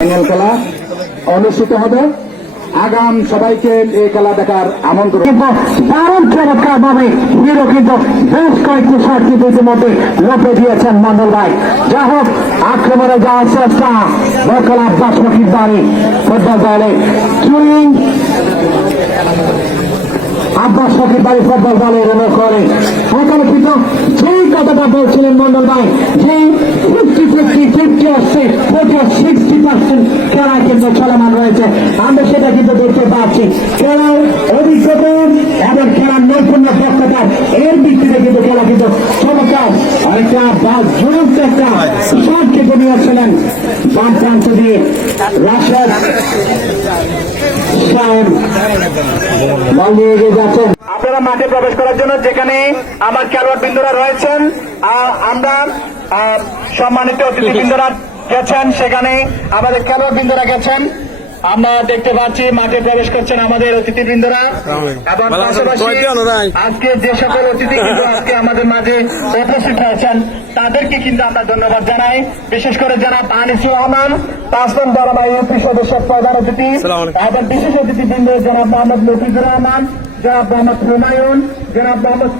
Final খেলা অনুষ্ঠিত হবে। আগাম সবাইকে এই খেলা দেখার আমন্ত্রণ। দারুণ চমৎকার ভাবে হিরো কিন্তু বেশ কয়েকটি শট কিন্তু ইতিমধ্যে লোপে দিয়েছেন মন্ডল ভাই। যা হোক, আক্রমণে যাওয়ার চেষ্টা বকল আব্বাস বাড়ি ফুটবল দলে। চুইং আব্বাস বাড়ি ফুটবল দলে করে। কিন্তু কথাটা বলছিলেন মন্ডল ভাই যেই ফিফটি ফিফটি ফিফটি আসছে খেলা কিন্তু চলমান রয়েছে। আমরা সেটা কিন্তু দেখতে পাচ্ছি। খেলার অভিজ্ঞতা এবং খেলার নৈপুণ্য দক্ষতা এর ভিত্তিতে কিন্তু খেলা কিন্তু চমৎকার। অনেকটা বা ঝুলন্ত একটা শট কিন্তু নিয়েছিলেন বাম প্রান্ত দিয়ে রাশেদ আপনারা মাঠে প্রবেশ করার জন্য যেখানে আমার খেলোয়াড় বিন্দুরা রয়েছেন আমরা সম্মানিত অতিথি বিন্দুরা গেছেন সেখানে আমাদের খেলোয়াড় বিন্দুরা গেছেন। আমরা দেখতে পাচ্ছি মাঠে প্রবেশ করছেন আমাদের অতিথিবৃন্দরা এবং পাশাপাশি? আজকে যে সকল অতিথি কিন্তু আজকে আমাদের মাঝে উপস্থিত হয়েছেন তাদেরকে কিন্তু আমরা ধন্যবাদ জানাই। বিশেষ করে যারা আনিসুর রহমান পাঁচ নম্বর বা ইউপি সদস্য প্রধান অতিথি। এবং বিশেষ অতিথিবৃন্দ জনাব মোহাম্মদ লতিফুর রহমান জনাব মোহাম্মদ হুমায়ুন জনাব মোহাম্মদ